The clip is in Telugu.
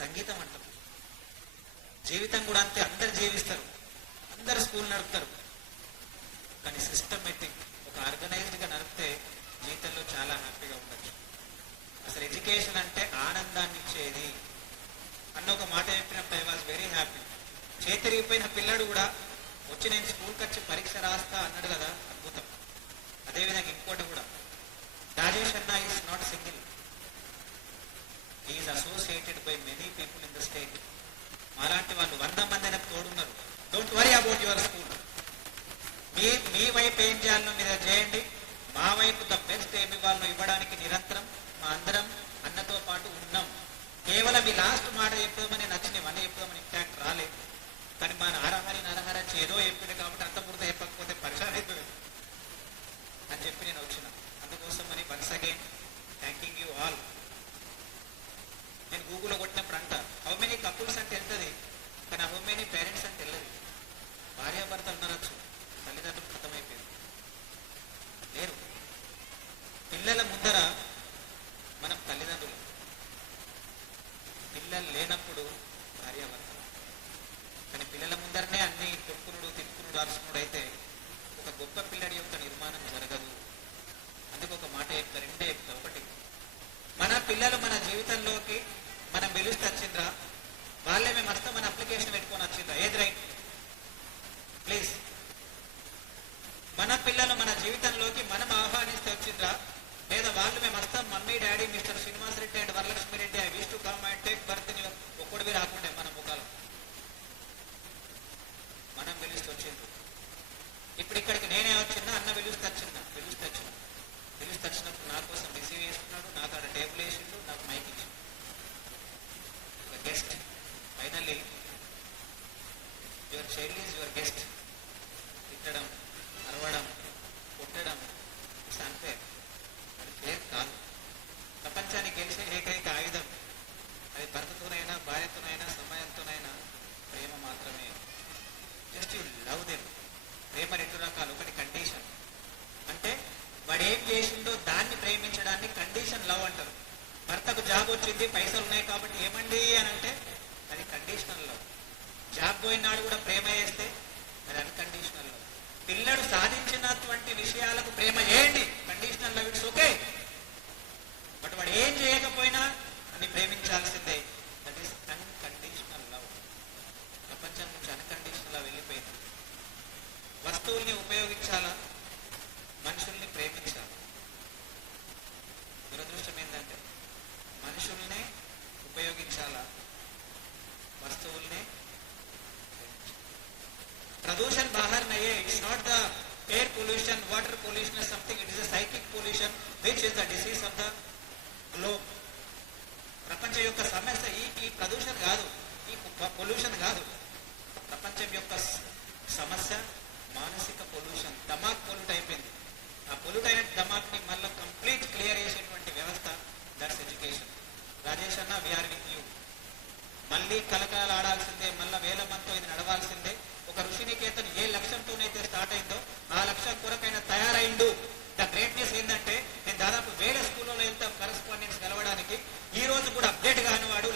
సంగీతం అంటాం. జీవితం కూడా అంతే, అందరు జీవిస్తారు, అందరు స్కూల్ నడుపుతారు. కానీ సిస్టమేటిక్ ఒక ఆర్గనైజ్డ్గా నడిపితే జీవితంలో చాలా హ్యాపీగా ఉండొచ్చు. అసలు ఎడ్యుకేషన్ అంటే ఆనందాన్ని ఇచ్చేది అన్న ఒక మాట చెప్పినప్పుడు ఐ వాజ్ వెరీ హ్యాపీ. చేతిరిగిపోయిన పిల్లడు కూడా వచ్చి నేను స్కూల్కి వచ్చి పరీక్ష రాస్తా అన్నాడు కదా, అద్భుతం. అదేవిధంగా ఇంకోటి కూడా, రాజేష్ అన్న is not single, is associated by many people in the state. అలాంటి వాళ్ళు 100 మంది నాకు తోడున్నారు. Don't worry about your school. మీ వైపు ఏం చేయాలో మీరు చేయండి, మా వైపు ద బెస్ట్ ఏమి ఇవ్వాలో ఇవ్వడానికి నిరంతరం మా అందరం అన్నతో పాటు ఉన్నాం. కేవలం ఈ లాస్ట్ మాట చెప్తామని నచ్చినవి అన్నీ చెప్తామని ఇంపాక్ట్ రాలేదు. కానీ మన నరహరి ఏదో చెప్పింది కాబట్టి అంత పూర్తి చెప్పకపోతే పరిశాన్ అవుతుంది అని చెప్పి నేను వచ్చిన. అందుకోసం అని once again thanking you all. నేను గూగుల్లో కొట్టినప్పుడు అంట హౌ మెనీ కపుల్స్ అంటే వెళ్తుంది, కానీ హౌ మెనీ పేరెంట్స్ అంటే వెళ్ళదు. భార్యాభర్తలు ఉండరచ్చు, తల్లిదండ్రులు ఖతమైపోయింది లేరు. పిల్లల ముందర మనం తల్లిదండ్రులు, పిల్లలు లేనప్పుడు భార్యాభర్తలు. కానీ పిల్లల ముందరనే అన్ని తొక్కునుడు తిప్పుకునుడు అరుచుకునుడు అయితే ఒక గొప్ప పిల్లడి యొక్క నిర్మాణం జరగదు. అందుకు ఒక మాట చెప్తా, రెండే చెప్తా. ఒకటి, మన పిల్లలు మన జీవితంలోకి మనం పిలుస్తే వచ్చిండ్రా, వాళ్ళే మేము వస్తాం మన అప్లికేషన్ పెట్టుకొని వచ్చిండ్రా, ఏది రైట్ ప్లీజ్? మన పిల్లలు మన జీవితంలోకి మనం ఆహ్వానిస్తే వచ్చిండ్రా, లేదా వాళ్ళు మేము వస్తాం mummy daddy mister Srinivas Reddy and Varalakshmi Reddy I wish to come and take birth in your, ఒక్కడివి రాకుండే మన ముఖాలు మనం పిలుస్తూ వచ్చిండ్రు. ఇప్పుడు ఇక్కడికి నేనే వచ్చిందా, అన్న పిలుస్తూ వచ్చినప్పుడు నా కోసం రిసీవ్ చేసుకున్నాడు, నాకు ఆడ టేబుల్ వేసిండు, నాకు మైక్ ఇచ్చిండు. ఒక guest, finally your child is your guest. తిట్టడం, అరవడం, కొట్టడం ఇట్స్ అన్ఫేర్, అది ఫేర్ కాదు. ప్రపంచాన్ని గెలిచే ఏకైక ఆయుధం అది భర్తతోనైనా భార్యతోనైనా సమయంతోనైనా ప్రేమ మాత్రమే. Just you love them. ప్రేమ 2 రకాలు. ఒకటి కండిషన్, అంటే వాడు ఏం చేసిండో దాన్ని ప్రేమించడాన్ని కండిషన్ లవ్ అంటారు. భర్తకు జాబ్ వచ్చింది, పైసలు ఉన్నాయి కాబట్టి ఏమండి అని అంటే అది కండిషనల్ లవ్. జాబ్ పోయినాడు కూడా ప్రేమ చేస్తే అది అన్కండిషనల్ లవ్. పిల్లడు సాధించినటువంటి విషయాలకు ప్రేమ చేయండి, conditional love, it's okay. But వాడు ఏం చేయకపోయినా అని ప్రేమించాల్సిందే, దట్ ఈస్ అన్కండిషనల్ లవ్. ప్రపంచం నుంచి అన్కండిషనల్ లవ్ వెళ్ళిపోయింది. వస్తువుల్ని ఉపయోగించాలా, మనుషుల్ని ప్రేమించాలి. దురదృష్టం ఏంటంటే మనుషుల్నే ఉపయోగించాలా, వస్తువుల్నే प्रदूषण बाहर नहीं है. It's not the air pollution, water pollution or something. It is a psychic pollution which is the disease of the globe. ప్రపంచం యొక్క సమస్య ఈ ప్రదూషణ కాదు, ఈ పొల్యూషన్ కాదు. ప్రపంచం యొక్క సమస్య మానసిక పొల్యూషన్. దమాక్ పొల్యూట్ అయిపోయింది. ఆ పొల్యూట్ అయిన దమాక్ని మళ్ళీ కంప్లీట్ క్లియర్ చేసేటువంటి వ్యవస్థ, దట్స్ ఎడ్యుకేషన్. రాజేష్ అన్న, వీఆర్ విత్ యూ. మళ్ళీ కలకాలు ఆడాల్సిందే, మళ్ళీ వేల మందితో ఇది నడవాల్సిందే. ఒక ఋషినికేతన్ ఏ లక్ష్యంతోనైతే స్టార్ట్ అయిందో ఆ లక్ష్యం కొరకైనా తయారైండు. ద గ్రేట్నెస్ ఏంటంటే నేను దాదాపు 1000 స్కూళ్ళలో వెళ్తాం కరెస్పాండెన్స్ కలవడానికి. ఈ రోజు కూడా అప్డేట్ కానివాడు